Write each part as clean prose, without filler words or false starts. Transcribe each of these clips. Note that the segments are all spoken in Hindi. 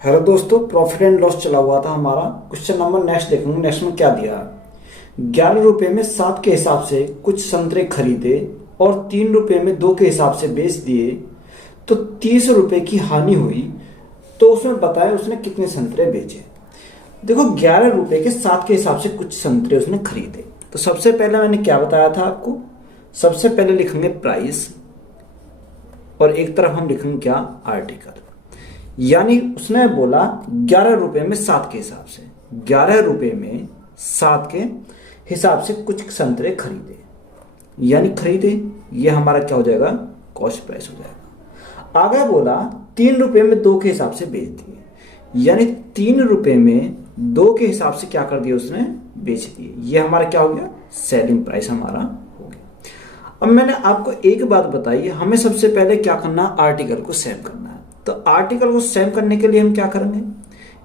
हेलो दोस्तों, प्रॉफिट एंड लॉस चला हुआ था हमारा। क्वेश्चन नंबर नेक्स्ट देखेंगे। नेक्स्ट में क्या दिया? 11 रुपए में 7 के हिसाब से कुछ संतरे खरीदे और 3 रुपए में 2 के हिसाब से बेच दिए तो 30 रुपए की हानि हुई। तो उसमें बताया उसने कितने संतरे बेचे। देखो, 11 रुपए के 7 के हिसाब से कुछ संतरे उसने खरीदे। तो सबसे पहले मैंने क्या बताया था आपको? सबसे पहले लिखेंगे प्राइस और एक तरफ हम लिखेंगे क्या? आर्टिकल। यानी उसने बोला 11 रुपए में 7 के हिसाब से, 11 रुपए में 7 के हिसाब से कुछ संतरे खरीदे, यानी खरीदे, ये हमारा क्या हो जाएगा? कॉस्ट प्राइस हो जाएगा। आगे बोला 3 रुपए में 2 के हिसाब से बेच दिए, यानी 3 रुपए में 2 के हिसाब से क्या कर दिया उसने? बेच दिए। ये हमारा क्या हो गया? सेलिंग प्राइस हमारा हो गया। अब मैंने आपको एक बात बताई, हमें सबसे पहले क्या करना? आर्टिकल को सेम करना है। तो आर्टिकल को सेम करने के लिए हम क्या करेंगे?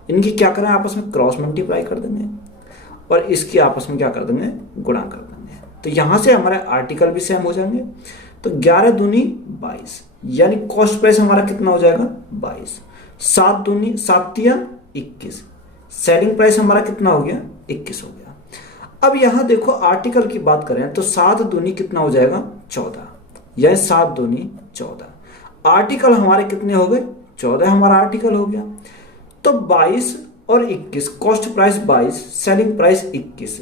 इनकी क्या करें? आपस में क्रॉस मल्टीप्लाई कर देंगे और इसकी आपस में क्या कर देंगे? गुणा कर देंगे। तो यहां से हमारे आर्टिकल भी सेम हो जाएंगे। तो 11 दूनी 22, यानी कॉस्ट प्राइस हमारा कितना हो जाएगा? 22। 7 दूनी 7 तिया 21, सेलिंग प्राइस हमारा कितना हो गया? 21 हो गया। अब यहां देखो, आर्टिकल की बात करें तो 7 दूनी कितना हो जाएगा? 14, यानी 7 दूनी 14। आर्टिकल हमारे कितने हो गए? 14 हमारा आर्टिकल हो गया। तो 22 और 21, कॉस्ट प्राइस 22, सेलिंग प्राइस 21।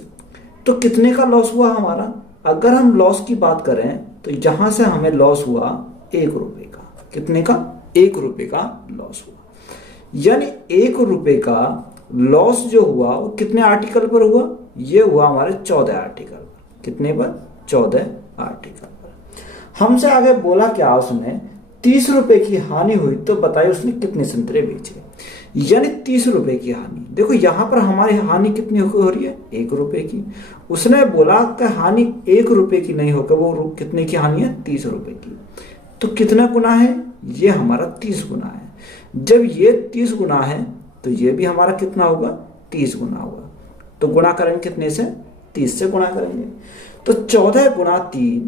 तो कितने का लॉस हुआ हमारा? अगर हम लॉस की बात करें तो यहां से हमें लॉस हुआ 1 रुपए का। कितने का? 1 रुपए का लॉस हुआ। यानी 1 रुपए का लॉस जो हुआ वो कितने आर्टिकल पर हुआ? ये हुआ हमारे 14 आर्टिकल पर। कितने पर? 14 आर्टिकल पर। हमसे आगे बोला क्या उसने? 30 रुपए की हानि हुई। तो बताइए उसने कितने संतरे बेचे, यानी 30 रुपए की हानि। देखो यहां पर हमारी हानि कितनी हो रही है? 1 रुपए की। उसने बोला कि हानि 1 रुपए की नहीं होकर वो कितने की हानि है? 30 रुपए की। तो कितना गुना है? ये हमारा 30 गुना है। जब ये 30 गुना है तो ये भी हमारा कितना होगा? 30 गुना होगा। तो गुणा करेंगे कितने से? 30 से गुणा करेंगे। तो 14 गुणा 3,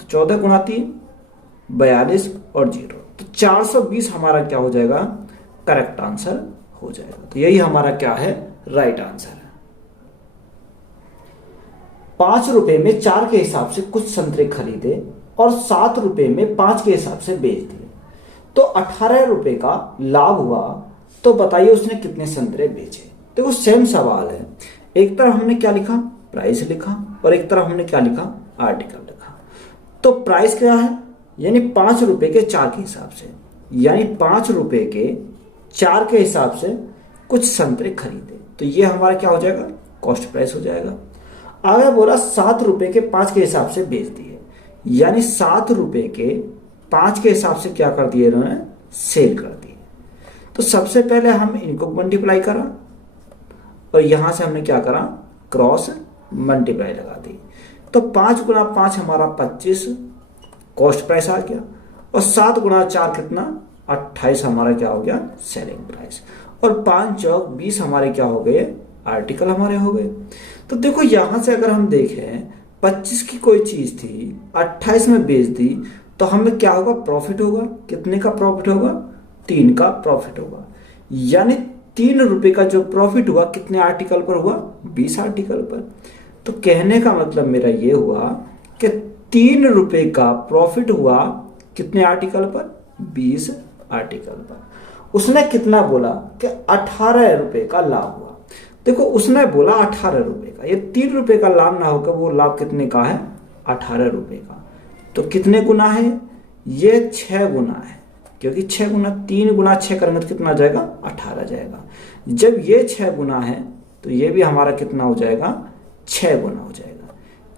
तो 14 गुणा 3 42 और 0, तो 420 हमारा क्या हो जाएगा? करेक्ट आंसर हो जाएगा। तो यही हमारा क्या है? राइट आंसर है। 5 रुपए में 4 के हिसाब से कुछ संतरे खरीदे और 7 रुपए में 5 के हिसाब से बेच दिए तो 18 रुपए का लाभ हुआ। तो बताइए उसने कितने संतरे बेचे। देखो सेम सवाल है। एक तरफ हमने क्या लिखा? प्राइस लिखा और एक तरफ हमने क्या लिखा? आर्टिकल लिखा। तो प्राइस क्या है? यानी 5 रुपए के 4 के हिसाब से, यानी 5 रुपए के 4 के हिसाब से कुछ संतरे खरीदे। तो ये हमारा क्या हो जाएगा? कॉस्ट प्राइस हो जाएगा। आगे बोला 7 रुपए के 5 के हिसाब से बेच दिए, यानी 7 रुपए के 5 के हिसाब से क्या कर दिए इन्होंने? सेल कर दिए। तो सबसे पहले हम इनको मल्टीप्लाई करा और यहां से हमने क्या करा? क्रॉस मल्टीप्लाई लगा दी। तो 5 गुना 5 हमारा 25, कॉस्ट प्राइस आ गया। और 7 गुना 4 कितना? 28 हमारा क्या हो गया? Selling price. और 5 चौक 20 हमारे क्या हो गए? आर्टिकल हमारे हो गए। तो देखो यहां से अगर हम देखें, 25 की कोई चीज थी, 28 में बेच दी, तो हमें क्या होगा? प्रॉफिट होगा। कितने का प्रॉफिट होगा? 3 का प्रॉफिट होगा। यानी 3 रुपए का जो प्रॉफिट हुआ कितने आर्टिकल पर हुआ? 20 आर्टिकल पर। तो कहने का मतलब मेरा ये हुआ कि 3 रुपए का प्रॉफिट हुआ कितने आर्टिकल पर? 20 आर्टिकल पर। उसने कितना बोला? कि 18 रुपए का लाभ हुआ। देखो उसने बोला 18 रुपए का, ये 3 रुपए का लाभ ना होकर वो लाभ कितने का है? 18 रुपए का। तो कितने गुना है? ये 6 गुना है, क्योंकि 6 गुना 3 गुना 6 करेंगे तो कितना जाएगा? 18 जाएगा। जब ये 6 गुना है तो ये भी हमारा कितना हो जाएगा? 6 गुना हो जाएगा।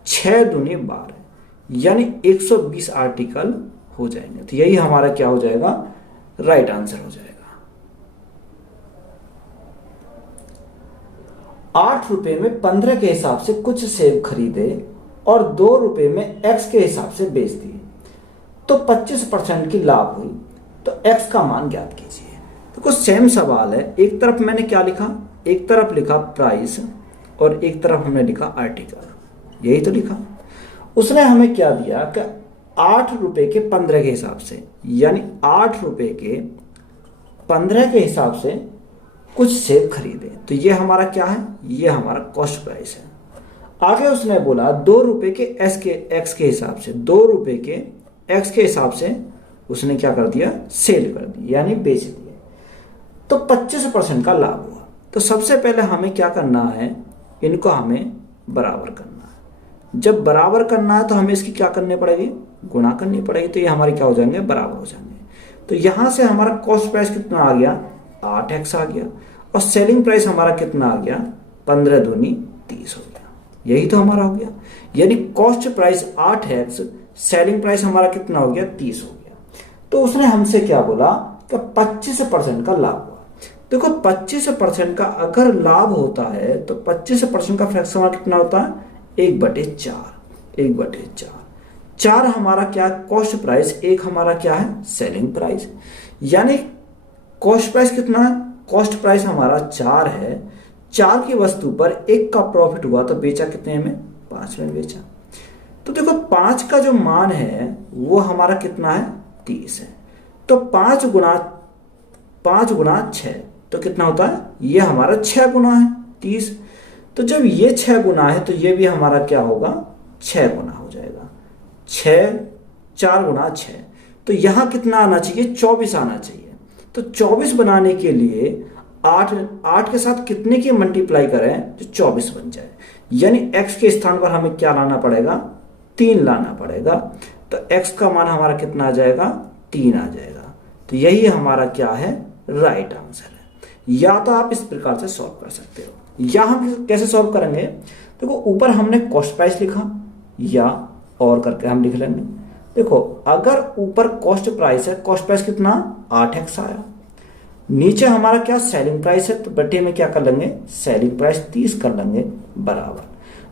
6 दूनी 12, यानी 120 आर्टिकल हो जाएंगे। तो यही हमारा क्या हो जाएगा? राइट आंसर हो जाएगा। 8 रुपए में 15 के हिसाब से कुछ सेब खरीदे और 2 रुपए में x के हिसाब से बेच दिए तो 25% की लाभ हुई। तो x का मान ज्ञात कीजिए। देखो सेम सवाल है। एक तरफ मैंने क्या लिखा? एक तरफ लिखा प्राइस और एक तरफ हमने लिखा आर्टिकल। यही तो लिखा। उसने हमें क्या दिया कि 8 रुपए के 15 के हिसाब से, यानी 8 रुपए के 15 के हिसाब से कुछ सेब खरीदे। तो ये हमारा क्या है, ये हमारा कॉस्ट प्राइस है। आगे उसने बोला 2 रुपए के एक्स के हिसाब से, 2 रुपए के एक्स के हिसाब से उसने क्या कर दिया, सेल कर दी यानी बेच दिया। तो 25% का लाभ हुआ। तो सबसे पहले हमें क्या करना है, इनको हमें बराबर करना है। जब बराबर करना है तो हमें इसकी क्या करनी पड़ेगी, गुणा करनी पड़ेगी। तो ये हमारे क्या हो जाएंगे, बराबर हो जाएंगे। तो यहां से हमारा कॉस्ट प्राइस कितना आ गया, 8x आ गया, और सेलिंग प्राइस हमारा कितना आ गया, 15 दूनी 30 हो गया। यही तो हमारा हो गया, यानी cost price 8x, selling price हमारा कितना हो गया, 30 हो गया। तो उसने हमसे क्या बोला कि 25% का लाभ हुआ। देखो 25% का अगर लाभ होता है तो 25% का फ्रैक्शन हमारा कितना होता है, 1/4। 1/4 4 हमारा क्या है, कॉस्ट प्राइस, 1 हमारा क्या है, सेलिंग प्राइस। यानी कॉस्ट प्राइस कितना है, कॉस्ट प्राइस हमारा 4 है। 4 की वस्तु पर 1 का प्रॉफिट हुआ तो बेचा कितने में, 5 में बेचा। तो देखो 5 का जो मान है वो हमारा कितना है, 30 है। तो 5 गुना 6 तो कितना होता है, ये हमारा 6 गुना है 30। तो जब ये 6 गुना है तो ये भी हमारा क्या होगा, 6 गुना हो जाएगा। 6 4 गुना 6, तो यहां कितना आना चाहिए, 24 आना चाहिए। तो 24 बनाने के लिए 8 के साथ कितने की मल्टीप्लाई करें जो 24 बन जाए। यानी x के स्थान पर हमें क्या लाना पड़ेगा, 3 लाना पड़ेगा। तो x का मान हमारा कितना आ जाएगा, 3 आ जाएगा। तो यही हमारा क्या है, राइट आंसर है। या तो आप इस प्रकार से सॉल्व कर सकते हो, या हम कैसे सॉल्व करेंगे, देखो ऊपर हमने कॉस्ट प्राइस लिखा, या और करके हम लिख लेंगे। देखो अगर ऊपर कॉस्ट प्राइस है, कॉस्ट प्राइस कितना 8x आया, नीचे हमारा क्या सेलिंग प्राइस है, तो बटे में क्या कर लेंगे, सेलिंग प्राइस 30 कर लेंगे बराबर।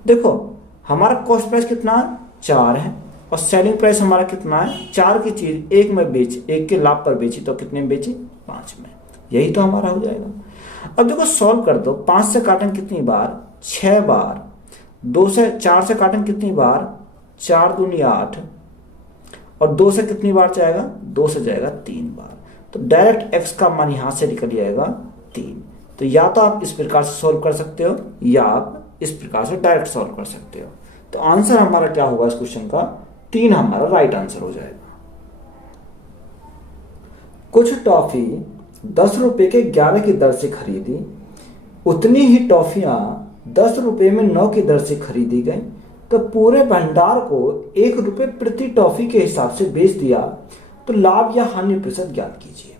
देखो हमारा कॉस्ट प्राइस कितना 4 है और सेलिंग प्राइस हमारा कितना है, 4 की चीज 1 में बेची, 1 के लाभ पर बेची तो कितने में बेची, 5 में। यही तो हमारा हो जाएगा। अब देखो सॉल्व कर दो, 5 से काटेंगे कितनी बार, 6 बार। 4 से काटेंगे कितनी बार, 4 दूनी 8, और 2 से कितनी बार जाएगा, 2 से जाएगा 3 बार। तो डायरेक्ट x का मान यहां से निकल जाएगा 3। तो या तो आप इस प्रकार से सॉल्व कर सकते हो, या आप इस प्रकार से डायरेक्ट सॉल्व कर सकते हो। तो आंसर हमारा क्या होगा इस क्वेश्चन का, 3 हमारा राइट आंसर हो जाएगा। कुछ टॉफी 10 रुपए के 11 की दर से खरीदी, उतनी ही टॉफियां 10 रुपए में 9 की दर से खरीदी गई, तो पूरे भंडार को 1 रुपए प्रति टॉफी के हिसाब से बेच दिया, तो लाभ या हानि प्रतिशत ज्ञात कीजिए।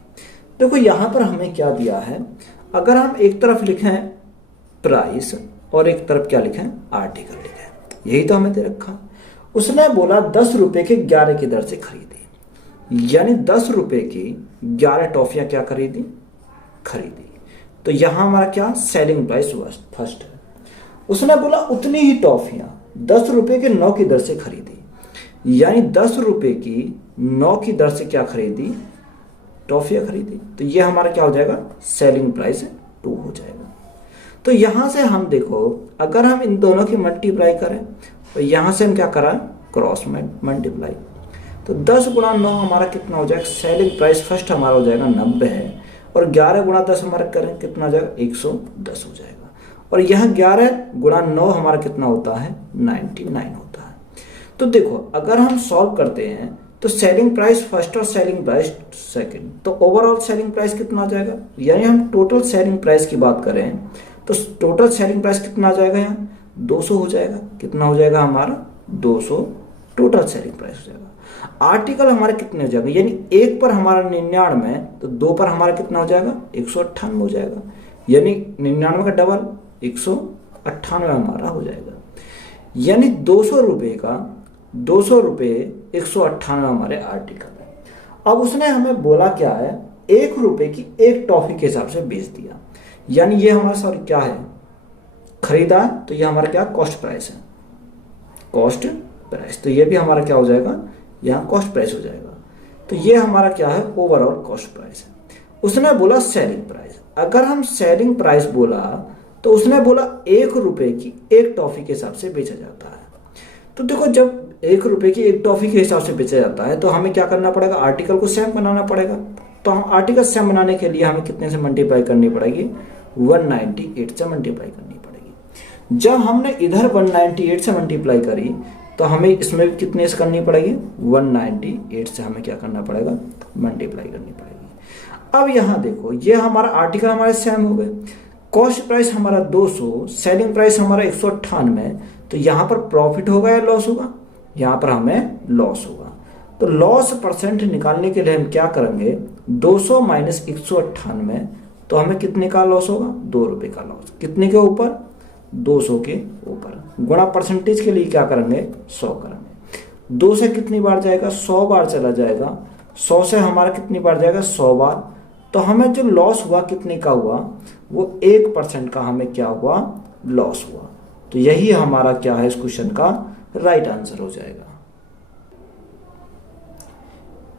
देखो यहां पर हमें क्या दिया है, अगर हम एक तरफ लिखें प्राइस और एक तरफ क्या लिखें, आर्टिकल लिखें, यही तो हमें दे रखा। उसने बोला 10 रुपए के 11 की दर से खरीदी, यानी 10 रुपए की 11 टॉफियां क्या खरीदी, तो यहां हमारा क्या, सेलिंग प्राइस फर्स्ट है। उसने बोला उतनी ही टॉफियां 10 रुपए के 9 की दर से खरीदी, यानी 10 रुपए की 9 की दर से क्या खरीदी, टॉफियां खरीदी। तो ये हमारा क्या हो जाएगा, सेलिंग प्राइस 2 हो जाएगा। तो यहां से हम देखो, अगर हम इन दोनों की मल्टीप्लाई करें तो यहां से हम क्या करा, क्रॉस मल्टीप्लाई। तो 10 गुणा 9 हमारा कितना हो जाएगा, सेलिंग प्राइस फर्स्ट हमारा हो जाएगा 90 है, और 11 गुणा 10 हमारा करें कितना हो जाएगा, 110 हो जाएगा। और यह 11 गुणा 9 हमारा कितना होता है, 99 होता है। तो देखो अगर हम सॉल्व करते हैं तो सेलिंग प्राइस फर्स्ट और सेलिंग प्राइस सेकंड, तो ओवरऑल सेलिंग प्राइस कितना आ जाएगा, यानी हम टोटल सेलिंग प्राइस की बात करें तो टोटल सेलिंग प्राइस कितना आ जाएगा, यहाँ 200 हो जाएगा। कितना हो जाएगा हमारा, 200 टोटल सेलिंग प्राइस हो जाएगा। आर्टिकल हमारे कितने हो जाएगा, यानी 1 पर हमारा 99, तो 2 पर हमारा कितना हो जाएगा, 198 हो जाएगा। यानी 99 का डबल 198 हमारा हो जाएगा। यानी 200 रुपए का 200 रुपए 198 हमारे आर्टिकल है। अब उसने हमें बोला क्या है, 1 रुपए की 1 टॉफी के हिसाब से बेच दिया, यानी ये हमारा सॉरी क्या है, खरीदा, तो ये हमारा क्या, कॉस्ट प्राइस है, कॉस्ट प्राइस। तो ये भी हमारा क्या हो जाएगा, यहाँ कॉस्ट प्राइस हो जाएगा। तो ये हमारा क्या है, ओवरऑल कॉस्ट प्राइस है। उसने बोला सेलिंग प्राइस, अगर हम सेलिंग प्राइस बोला तो उसने बोला 1 रुपए की 1 टॉफी के हिसाब से बेचा जाता है। तो देखो जब 1 रुपए की 1 टॉफी के हिसाब से बेचा जाता है तो हमें क्या करना पड़ेगा, आर्टिकल को सेम बनाना पड़ेगा। तो हम आर्टिकल सेम बनाने के लिए हमें कितने से मल्टीप्लाई करनी पड़ेगी, 198 से मल्टीप्लाई करनी पड़ेगी। जब हमने इधर 198 से मल्टीप्लाई करी तो हमें इसमें भी कितने से करनी पड़ेगी, 198 से हमें क्या करना पड़ेगा, मल्टीप्लाई करनी पड़ेगी। अब यहाँ देखो ये हमारा आर्टिकल हमारे सेम हो गए, कॉस्ट प्राइस हमारा 200, सेलिंग प्राइस हमारा 198, तो यहाँ पर प्रॉफिट होगा या लॉस होगा, यहाँ पर हमें लॉस होगा। तो लॉस परसेंट निकालने के लिए हम क्या करेंगे, 200 माइनस 198, तो हमें कितने का लॉस होगा, 2 रुपए का लॉस। कितने के ऊपर, 200 के ऊपर। गुणा परसेंटेज के लिए क्या करेंगे, 100 करेंगे। 2 से कितनी बार जाएगा, 100 बार चला जाएगा। 100 से हमारा कितनी बार जाएगा, 100 बार। तो हमें जो लॉस हुआ कितने का हुआ, वो 1% का हमें क्या हुआ, लॉस हुआ। तो यही हमारा क्या है इस क्वेश्चन का राइट आंसर हो जाएगा।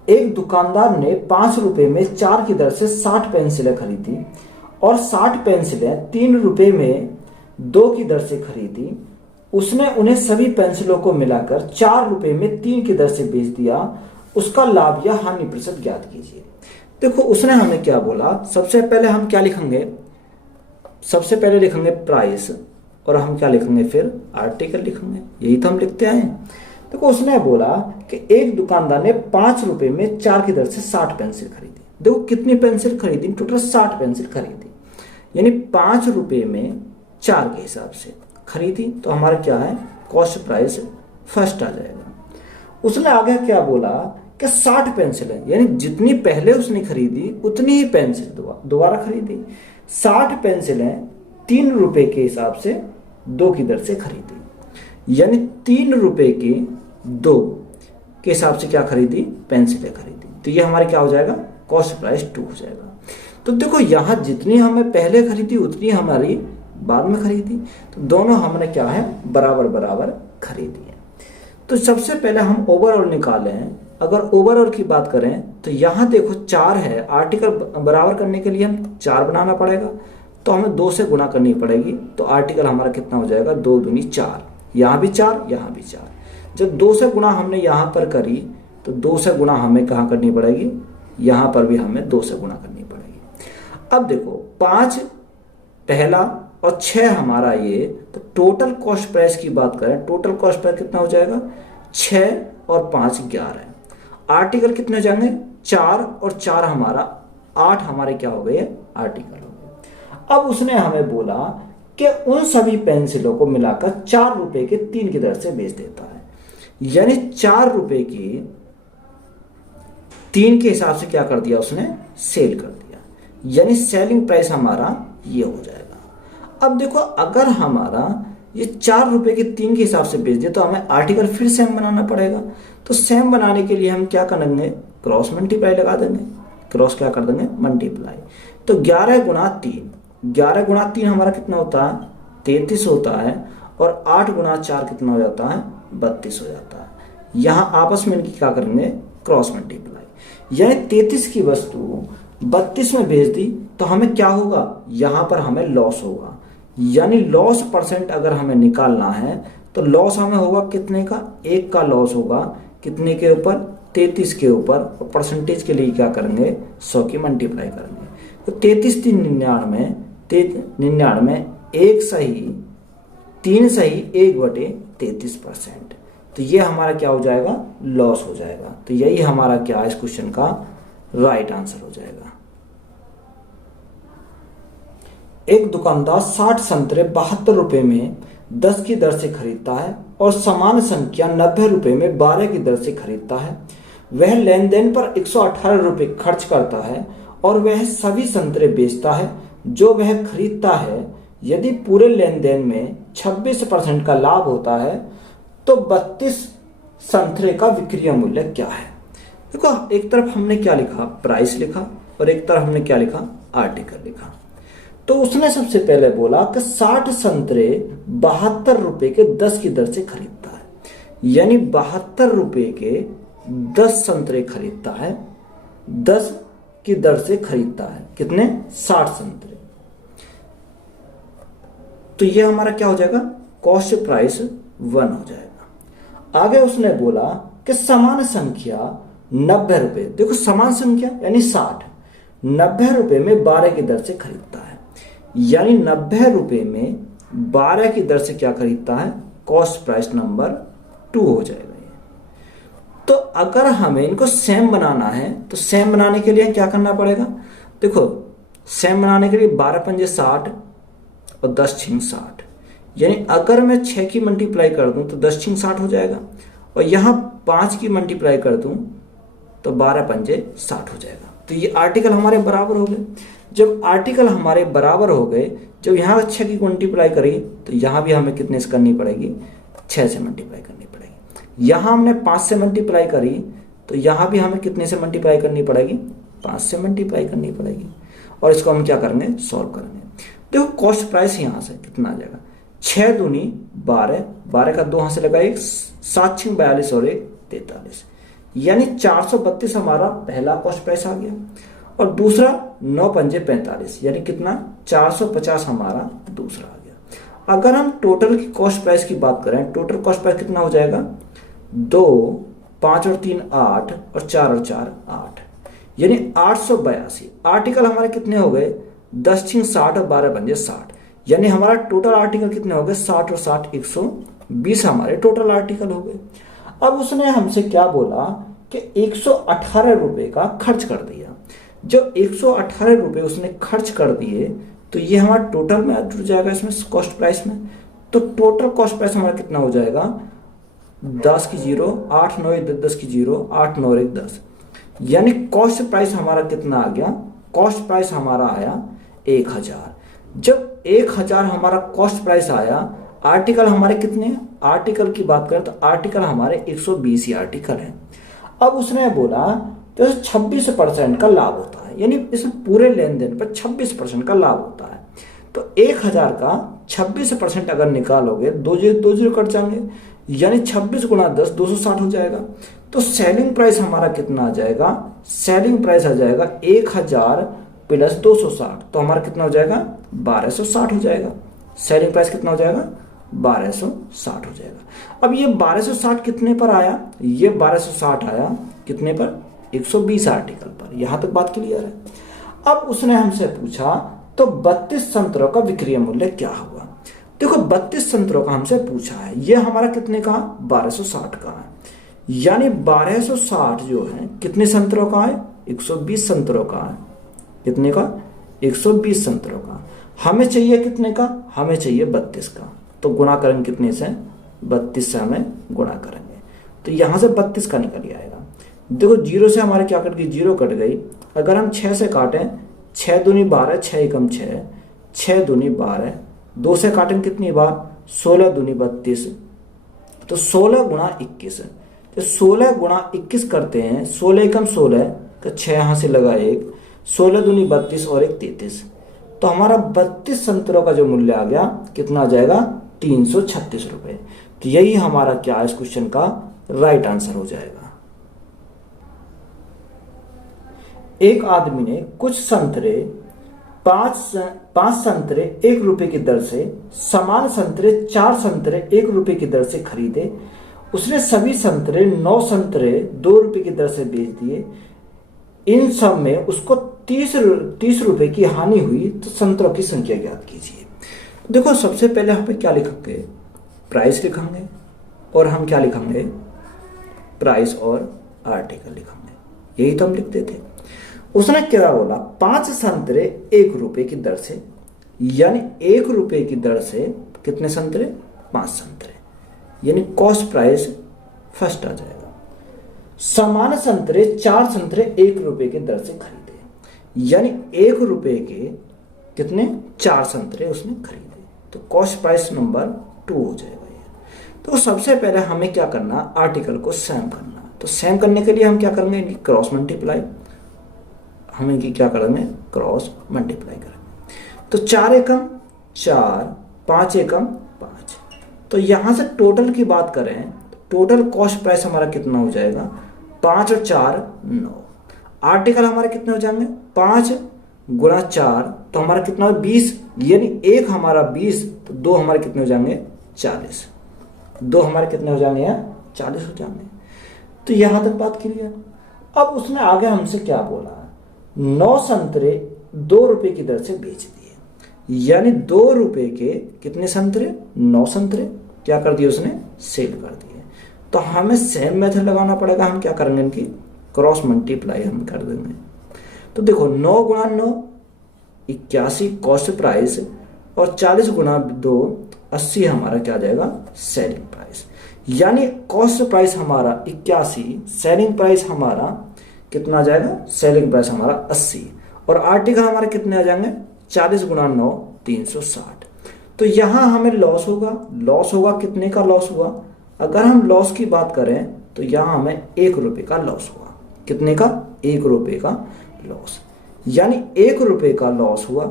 एक दुकानदार ने 5 रुपए में 4 की दर से 60 पेंसिलें खरीदी और 60 पेंसिलें 3 रुपए में 2 की दर से खरीदी। उसने उन्हें सभी पेंसिलों को मिलाकर 4 रुपए में 3 की दर से बेच दिया। उसका लाभ या हानि प्रतिशत ज्ञात कीजिए। देखो उसने हमें क्या बोला, सबसे पहले हम क्या लिखेंगे, सबसे पहले लिखेंगे प्राइस और हम क्या लिखेंगे, फिर आर्टिकल लिखेंगे। यही तो हम लिखते आए हैं। देखो उसने बोला कि एक दुकानदार ने 5 रुपए में 4 की दर से 60 पेंसिल खरीदी। देखो कितनी पेंसिल खरीदी, टोटल 60 पेंसिल खरीदी, यानी 5 रुपए में 4 के हिसाब से खरीदी। तो हमारा क्या है, कॉस्ट प्राइस फर्स्ट आ जाएगा। उसने आगे क्या बोला कि 60 पेंसिलें, यानी जितनी पहले उसने खरीदी उतनी ही पेंसिल दोबारा खरीदी। 60 पेंसिलें 3 रुपए के हिसाब से 2 की दर से खरीदी, यानी 3 रुपए की 2 के हिसाब से क्या खरीदी, पेंसिलें खरीदी। तो ये हमारे क्या हो जाएगा, कॉस्ट प्राइस 2 हो जाएगा। तो देखो यहां जितनी हमें पहले खरीदी उतनी हमारी बाद में खरीदी, तो दोनों हमने क्या है, बराबर बराबर खरीदी है। तो सबसे पहले हम ओवरऑल निकाले हैं। अगर ओवरऑल की बात करें तो यहां देखो 4 है, आर्टिकल बराबर करने के लिए हम 4 बनाना पड़ेगा, तो हमें 2 से गुणा करनी पड़ेगी। तो आर्टिकल हमारा कितना हो जाएगा, 2 दूनी 4, यहां भी 4 यहां भी 4। जब 2 से गुणा हमने यहां पर करी तो 2 से गुणा हमें कहां करनी पड़ेगी, यहां पर भी हमें 2 से गुणा करनी पड़ेगी। अब देखो 5 पहला और 6 हमारा ये, तो टोटल कॉस्ट प्राइस की बात करें, टोटल कॉस्ट प्राइस कितना हो जाएगा, 6 और 5 11। आर्टिकल कितने हो जाएंगे, 4 और 4 हमारा 8 हमारे क्या हो गए, आर्टिकल हो गए। अब उसने हमें बोला कि उन सभी पेंसिलों को मिलाकर 4 रुपए के 3 की दर से बेच देता है, यानी 4 रुपए की 3 के हिसाब से क्या कर दिया उसने, सेल कर दिया, यानी सेलिंग प्राइस हमारा ये हो जाएगा। अब देखो अगर हमारा ये 4 रुपए के 3 के हिसाब से बेच दे तो हमें आर्टिकल फिर सेम बनाना पड़ेगा। तो सेम बनाने के लिए हम क्या करेंगे, क्रॉस मल्टीप्लाई लगा देंगे, क्रॉस क्या कर देंगे, मल्टीप्लाई। तो 11 गुणा 3, 11 गुणा 3 हमारा कितना होता है, 33 होता है, और 8 गुणा 4 कितना हो जाता है, 32 हो जाता है। यहाँ आपस में इनकी क्या करेंगे, क्रॉस मल्टीप्लाई, यानी 33 की वस्तु 32 में भेज दी तो हमें क्या होगा, यहाँ पर हमें लॉस होगा। यानी लॉस परसेंट अगर हमें निकालना है तो लॉस हमें होगा कितने का, 1 का लॉस होगा, कितने के ऊपर, 33 के ऊपर, और परसेंटेज के लिए क्या करेंगे, 100 की मल्टीप्लाई करेंगे। तो 33 3 99, 99 1 सही 3 सही 1/33%। तो ये हमारा क्या हो जाएगा, लॉस हो जाएगा। तो यही हमारा क्या है इस क्वेश्चन का राइट आंसर हो जाएगा। एक दुकानदार 60 संतरे 72 रुपए में 10 की दर से खरीदता है और समान संख्या 90 रुपए में 12 की दर से खरीदता है। वह लेन देन पर 118 रुपए खर्च करता है और वह सभी संतरे बेचता है जो वह खरीदता है। यदि पूरे लेन देन में 26% का लाभ होता है तो 32 संतरे का विक्रय मूल्य क्या है। देखो एक तरफ हमने क्या लिखा, प्राइस लिखा, और एक तरफ हमने क्या लिखा, आर्टिकल लिखा। तो उसने सबसे पहले बोला कि 60 संतरे 72 रुपए के 10 की दर से खरीदता है, यानी 72 रुपए के 10 संतरे खरीदता है, 10 की दर से खरीदता है, कितने, 60 संतरे। तो ये हमारा क्या हो जाएगा, कॉस्ट प्राइस 1 हो जाएगा। आगे उसने बोला कि समान संख्या 90 रुपए, देखो समान संख्या यानी 60, 90 में 12 की दर से खरीदता है, यानी 90 में 12 की दर से क्या खरीदता है, कॉस्ट प्राइस नंबर 2 हो जाएगा ये। तो अगर हमें इनको सेम बनाना है तो सेम बनाने के लिए क्या करना पड़ेगा, देखो सेम बनाने के लिए 12 पंजे 60 और 10 छिंग 60, यानी अगर मैं 6 की मल्टीप्लाई कर दूं तो 10 छिंग 60 हो जाएगा, और यहां 5 की मल्टीप्लाई कर दूं तो 12 पंजे 60 हो जाएगा। तो ये आर्टिकल हमारे बराबर हो गए। जब आर्टिकल हमारे बराबर हो गए, जब यहाँ 6 की मल्टीप्लाई करी तो यहाँ भी हमें कितने से करनी पड़ेगी, 6 से मल्टीप्लाई करनी पड़ेगी। यहाँ हमने 5 से मल्टीप्लाई करी तो यहाँ भी हमें कितने से मल्टीप्लाई करनी पड़ेगी, 5 से मल्टीप्लाई करनी पड़ेगी। और इसको हम क्या करेंगे, सॉल्व करेंगे। देखो कॉस्ट प्राइस यहाँ से कितना आ जाएगा, 6 दूनी 12, 12 का 2 हाथ से लगा 1, 7 छिंग 42 और 1 43, यानी 432 हमारा पहला कॉस्ट प्राइस आ गया, और दूसरा 9 पंजे 45, यानी कितना 450 हमारा दूसरा आ गया। अगर हम टोटल की कॉस्ट प्राइस की बात करें, टोटल कॉस्ट प्राइस कितना हो जाएगा, 2, 5 और 3 8 और 4 और 4 8, यानी 882। आर्टिकल हमारे कितने हो गए, 10 छिंग 60 और 12 पंजे 60, यानी हमारा टोटल आर्टिकल कितने हो गए, 60 और 60 120 हमारे टोटल आर्टिकल हो गए। अब उसने हमसे क्या बोला कि 118 रुपए का खर्च कर दिया। जब 118 रुपए उसने खर्च कर दिए तो ये हमारा टोटल में जुड़ जाएगा इसमें कॉस्ट प्राइस में। तो टोटल कॉस्ट प्राइस हमारा कितना हो जाएगा, 10 की 0, 8 9 10 की 0, 8 9 1 10, यानी कॉस्ट प्राइस हमारा कितना आ गया, कॉस्ट प्राइस हमारा आया 1000। जब 1000 हमारा कॉस्ट प्राइस आया, आर्टिकल हमारे कितने हैं, आर्टिकल की बात करें तो आर्टिकल हमारे 120 ही आर्टिकल है। अब उसने बोला तो 26% का लाभ होता है, यानी इस पूरे लेन देन पर 26% का लाभ होता है। तो 1000 का 26% अगर निकालोगे, 2 जीरो कट जाएंगे, यानी 26 गुणा 10 260 हो जाएगा। तो सेलिंग प्राइस हमारा कितना आ जाएगा, सेलिंग प्राइस आ जाएगा 1000 प्लस 260, तो हमारा कितना हो जाएगा, 1260 हो जाएगा। सेलिंग प्राइस कितना हो जाएगा, 1260 हो जाएगा। अब ये 1260 कितने पर आया, ये 1260 आया कितने पर, 120 आर्टिकल पर। यहां तक बात क्लियर है। अब उसने हमसे पूछा तो 32 संतरों का विक्रय मूल्य क्या हुआ। देखो 32 संतरों का हमसे पूछा है, ये हमारा कितने का, 1260 का है, यानी 1260 जो है कितने संतरों का है, 120 संतरों का है। कितने का, 120 संतरों का। हमें चाहिए कितने का, हमें चाहिए 32 का, तो गुणा करेंगे कितने से, 32 से हमें गुणा करेंगे, तो यहां से 32 का निकल आएगा। देखो 0 से हमारे क्या कट गई, 0 कट गई। अगर हम 6 से काटें, 6 दूनी 12, 6 एकम 6, 6 दूनी 12, 2 से काटें कितनी बार, 16 दूनी 32, तो 16 गुणा 21, तो 16 गुणा 21 करते हैं, 16 एकम 16, तो 6 यहां से लगा 1, 16 दूनी 32 और 1 33, तो हमारा 32 संतरों का जो मूल्य आ गया कितना आ जाएगा, 336 रुपए। तो यही हमारा क्या है इस क्वेश्चन का राइट आंसर हो जाएगा। एक आदमी ने कुछ संतरे 5 संतरे 1 रुपए की दर से, समान संतरे 4 संतरे 1 रुपए की दर से खरीदे। उसने सभी संतरे 9 संतरे 2 रुपए की दर से बेच दिए। इन सब में उसको 30 रुपए की हानि हुई, तो संतरों की संख्या ज्ञात कीजिए। देखो सबसे पहले हम पे क्या लिखेंगे, प्राइस लिखेंगे, और हम क्या लिखेंगे, प्राइस और आर्टिकल लिखेंगे। यही तो हम लिखते थे। उसने क्या बोला, 5 संतरे 1 रुपए की दर से, यानी 1 रुपए की दर से कितने संतरे, 5 संतरे, यानी कॉस्ट प्राइस फर्स्ट आ जाएगा। समान संतरे 4 संतरे 1 रुपए की दर से खरीदे, यानी 1 रुपए के कितने, 4 संतरे उसने खरीदे, तो कॉस्ट प्राइस नंबर 2 हो जाएगा ये। तो सबसे पहले हमें क्या करना, आर्टिकल को सेम करना। तो सेम करने के लिए हम क्या करेंगे, क्रॉस मल्टीप्लाई, हमें क्या करेंगे, क्रॉस मल्टीप्लाई करेंगे। तो 4 एकम 4, 5 एकम 5, तो यहां से टोटल की बात करें, टोटल कॉस्ट प्राइस हमारा कितना हो जाएगा, 5 और 4 9। आर्टिकल हमारे कितने हो जाएंगे, 5 गुणा 4, तो हमारा कितना हो 20, यानी 1 हमारा 20, तो 2 हमारे कितने हो जाएंगे 40, 2 हमारे कितने हो जाएंगे, 40 हो जाएंगे। तो यहां तक बात क्लियर। अब उसने आगे हमसे क्या बोला, 9 संतरे 2 रुपए की दर से बेच दिए, यानी 2 रुपए के कितने संतरे, 9 संतरे क्या कर दिए उसने, सेल कर दिए। तो हमें सेम मेथड लगाना पड़ेगा, हम क्या करेंगे, इनकी क्रॉस मल्टीप्लाई हम कर देंगे। तो देखो 9 गुणा 9 81 कॉस्ट प्राइस, और 40 गुणा 2 80 हमारा क्या जाएगा, सेलिंग प्राइस। यानी कॉस्ट प्राइस हमारा 81, सेलिंग प्राइस हमारा कितना जाएगा, सेलिंग प्राइस हमारा 80, और आर्टिकल हमारे कितने आ जाएंगे, 40 गुणा 9 360। तो यहां हमें लॉस होगा, लॉस होगा कितने का लॉस हुआ, अगर हम लॉस की बात करें तो यहां हमें 1 रुपए का लॉस हुआ, कितने का, 1 रुपए का लॉस। यानी 1 रुपए का लॉस हुआ,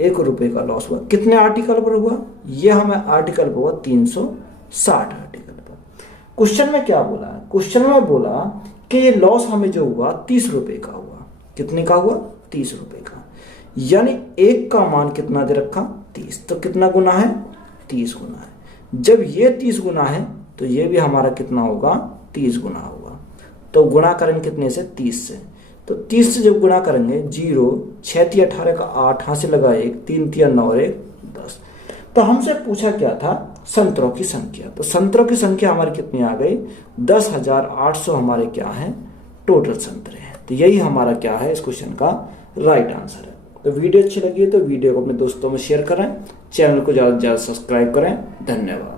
1 रुपए का लॉस हुआ, कितने आर्टिकल पर हुआ, ये हमें आर्टिकल पर हुआ 360 आर्टिकल पर। क्वेश्चन में क्या बोला है, क्वेश्चन में बोला कि ये लॉस हमें जो हुआ 30 रुपए का हुआ, कितने का हुआ, 30 रुपए का। यानी 1 का मान कितना दे रखा, 30, तो कितना गुना है, 30 गुना है। जब ये 30 गुना है तो ये भी हमारा कितना होगा, 30 गुना होगा। तो गुणा करेंगे कितने से, 30 से। तो 30 से जब गुणा करेंगे 0, 6 × 18 का 8, हाथ से लगा 1, 3 × 9 1 10। तो हमसे पूछा क्या था, संतरों की संख्या। तो संतरों की संख्या हमारी कितनी आ गई, 10,800 हमारे क्या है, टोटल संतरे हैं। तो यही हमारा क्या है, इस क्वेश्चन का राइट आंसर है। तो वीडियो अच्छी लगी है तो वीडियो को अपने दोस्तों में शेयर करें, चैनल को ज़्यादा से ज़्यादा सब्सक्राइब करें। धन्यवाद।